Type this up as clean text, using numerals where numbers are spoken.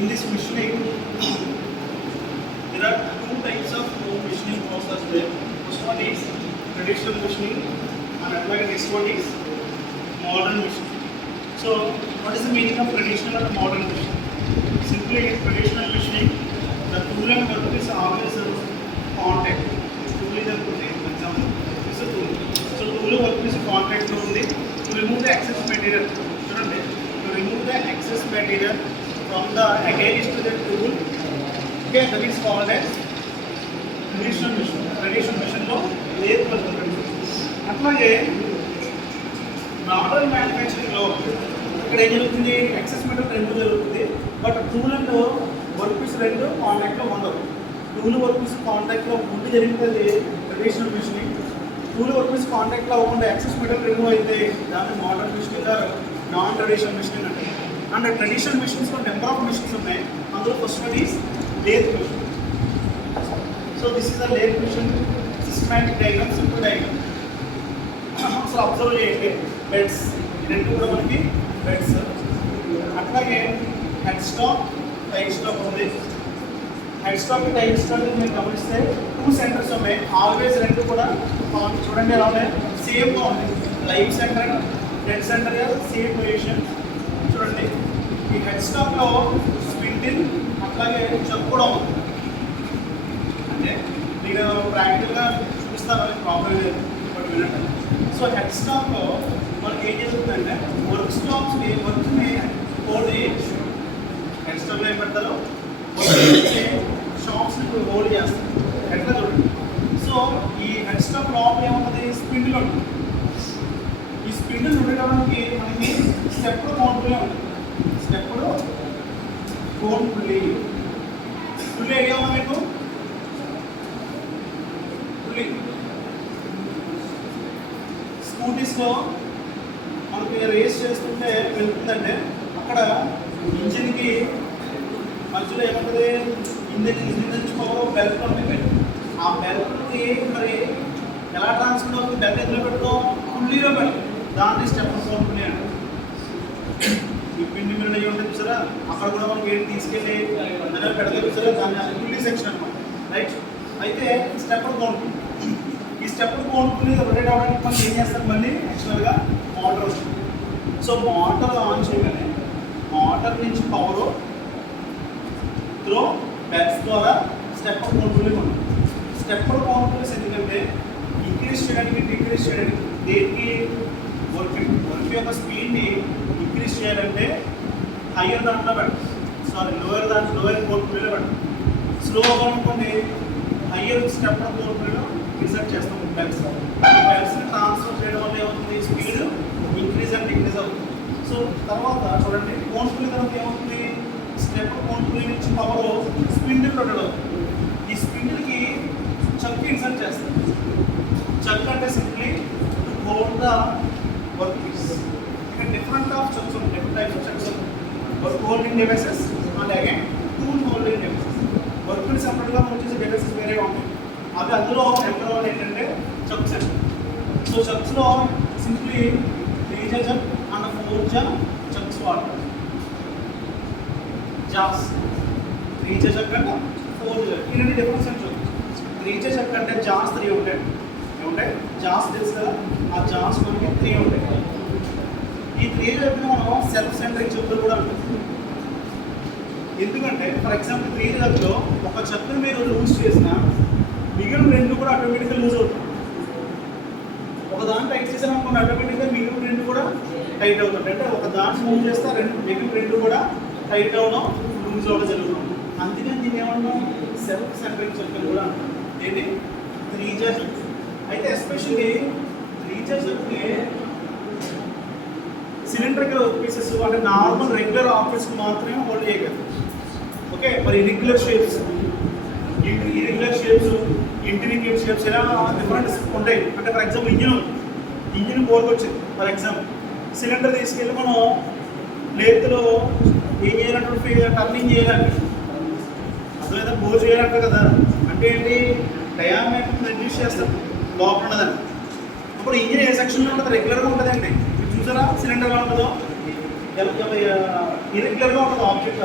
In this machining, there are two types of machining process there. First one is traditional machining, and next one is modern machining. So, what is the meaning of traditional and modern machining? Simply, in traditional machining, the tool and work is always contact. Tool is a example. This is a tool. So, tool work is contact only to remove the excess material. To remove the excess material from the against the tool, okay, that is called as traditional machine. Traditional machine లో lathe పడుతుంది. అట్లాగే model manufacturing లో ఇక్కడ ఏం జరుగుతుంది, excess material రెండు జరుగుతుంది, but tool and work piece రెండు కాంటాక్ట్లో ఉండవు. టూల్ వర్క్ పీస్ కాంటాక్ట్లో ఉండి జరిగితే traditional machining, tool work piece కాంటాక్ట్లో అవ్వకుండా ఎక్సెస్ మెటీరియల్ రిమూవ్ అయితే దాన్ని modern machining or non traditional machining అంటే. అండ్ ట్రెడిషనల్ మిషన్స్ లో నెంబర్ ఆఫ్ మిషన్స్ ఉన్నాయి. అందులో first one is lathe machine. So this is the lathe machine systematic diagram, simple diagram. So observe చేయండి, beds రెండు కూడా మనకి బెడ్స్. అట్లాగే head stock, tile stock ఉంది. హెడ్ స్టాక్, టైల్ స్టాక్ మీరు గమనిస్తే టూ సెంటర్స్ ఉన్నాయి. ఆల్వేస్ రెండు కూడా చూడండి ఎలా ఉన్నాయి, సేమ్గా ఉంది. Live centre, dead centre same position. చూడండి, ఈ హెడ్ స్టాక్లో స్పిన్డిల్ అట్లాగే చెక్ కూడా ఉంది. అంటే నేను ప్రాక్టికల్గా చూపిస్తాను, ప్రాబ్లం లేదు, బట్ వినండి. సో హెడ్ స్టాక్లో మనకి ఏం జరుగుతుందంటే వర్క్ స్టాక్స్ని వర్క్ని హోల్డ్ చేయొచ్చు. హెడ్ స్టాక్లో ఏం పెడతారో షాప్స్ని హోల్డ్ చేస్తారు. ఎట్లా చూడండి. సో ఈ హెడ్ స్టాక్ లోపల ఏముంటుంది, స్పిన్డిల్ ఉంటుంది. ఈ స్పిన్డిల్ ఉండడానికి మనకి స్టెప్ కోన్ పుల్లీ ఉంటుంది. స్టెప్ కోన్ పుల్లీ ఐడియా ఉందా మీకు? పుల్లీ స్కూటీస్లో మనకి రేస్ చేస్తుంటే వెళ్తుందంటే అక్కడ ఇంజిన్కి మధ్యలో ఏముంటుంది, ఇంజిన్ నుంచి పవర్ బెల్ట్ ఉంటుంది. ఆ బెల్ట్కి మరి ఎలా ట్రాన్స్ఫర్ అవుతుంది, బెల్ట్ ఎందులో పెడతాం, పుల్లీలో పెడతాం. దాన్ని స్టెప్ కోన్ పుల్లీ అంటారు. ఈ పిండి మిల్లు అయ్యి ఉంటుంది చూసారా, అక్కడ కూడా మనకి ఏంటి తీసుకెళ్ళి అందులో పెడతారు చూసారా, దాన్ని పుల్లీ సెక్షన్ అనమాట, రైట్. అయితే స్టెప్ కోన్ పుల్లీ, ఈ స్టెప్ కోన్ పుల్లీ రొటేట్ అవ్వడానికి మనం ఏం చేస్తాం, మళ్ళీ యాక్చువల్గా మోటార్ వస్తుంది. సో మోటార్ ఆన్ చేయగానే మోటార్ నుంచి పవర్ త్రో బెల్ట్స్ ద్వారా స్టెప్ కోన్ పుల్లీ ఉంటుంది. స్టెప్ కోన్ పుల్లీస్ ఎందుకంటే ఇంక్రీజ్ చేయడానికి, డిక్రీజ్ చేయడానికి, దేనికి, వర్క్ యొక్క స్పీడ్ని ఇంక్రీజ్ చేయాలంటే హయ్యర్ దాంట్లో పెట్టాలి, లోయర్ కోన్ పుల్లీలో పెట్టాలి. స్లోగా అనుకోండి, హయ్యర్ స్టెప్ కోన్ పుల్లీలో ఇన్సర్ట్ చేస్తాం బెల్ట్స్. ఈ బెల్ట్స్ని ట్రాన్స్ఫర్ చేయడం వల్ల ఏమవుతుంది, స్పీడ్ ఇంక్రీజ్ అండ్ డిక్రీజ్ అవుతుంది. సో తర్వాత చూడండి, కోన్ పుల్లీ తర్వాత ఏమవుతుంది, స్టెప్ కోన్ పుల్లీ నుంచి పవర్ స్పిన్డిల్ రొటేట్ అవుతుంది. ఈ స్పిన్డిల్కి చక్ ఇన్సర్ట్ చేస్తాం. చక్ అంటే simply to hold the work piece. ఇక్కడ డిఫరెంట్ ఆఫ్ చక్స్ ఉన్నాయి, different types of chucks. Work holding devices and again tool holding devices. వర్క్ని సపరేట్గా మనం చేసే డివైసెస్ వేరే ఉంటాయి. అవి అందులో నెంబర్ వన్ ఏంటంటే చక్స్ అండి. So చక్స్లో simply 3 chuck and 4 chucks వాడతారు. జాస్ 3 చక్ అంటే 4 చక్. ఈ రెండు డిఫరెన్స్ అని చూద్దాం. 3 చక్ అంటే జాస్ 3 ఉంటాయి. ఏముంటాయి, జాస్ తెలుసు కదా, ఆ జాస్ మనకి 3 ఉంటాయి. ఈ 3 చక్ని మనం సెల్ఫ్ సెంట్రిక్ చక్లు కూడా అంటాం. ఎందుకంటే ఫర్ ఎగ్జాంపుల్ 3 చక్లో ఒక చక్ని మీరు లూజ్ చేసినా మిగిలిన రెండు కూడా ఆటోమేటిక్గా లూజ్ అవుతుంది. ఒక దాన్ని టైట్ చేసాను అనుకోండి, ఆటోమేటిక్గా మిగిలిన రెండు కూడా టైట్ అవుతుంది. అంటే ఒక దాన్ని మూవ్ చేస్తే మిగిలిన రెండు కూడా టైట్ అవ్వడం, లూజ్ అవ్వడం జరుగుతుంది. అందుకని దీన్ని ఏమన్నాం, సెల్ఫ్ సెంట్రిక్ చక్లు కూడా అంటాం. ఏంటి, 3 చక్. అయితే ఎస్పెషల్లీ 3 చక్ని సిలిండ్రికల్ వర్క్ పీసెస్ అంటే నార్మల్ రెగ్యులర్ ఆఫీస్కి మాత్రమే హోల్డ్ చేయగలరు. ఓకే, మరి ఇర్రెగ్యులర్ షేప్స్, ఇంటిగ్రేటెడ్ షేప్స్ ఇలా డిఫరెంట్ ఉంటాయి. అంటే ఫర్ ఎగ్జాంపుల్ ఇంజిన్ బోర్కి వచ్చింది. ఫర్ ఎగ్జాంపుల్ సిలిండర్ తీసుకెళ్ళి మనం లేత్లో ఏం చేయాలంటే టర్నింగ్ చేయాలంటే అర్థమైతే బోర్ చేయాలంట కదా. అంటే ఏంటి, డయామీటర్ రెడ్యూస్ చేస్తాం లోపల ఉన్నదని. అప్పుడు ఇంజిన్ ఏ సెక్షన్లో ఉంటుంది, రెగ్యులర్గా ఉంటుందండి. మీరు చూసారా సిలిండర్గా ఉంటుందో, ఇర్రెగ్యులర్గా ఉంటుంది ఆబ్జెక్ట్.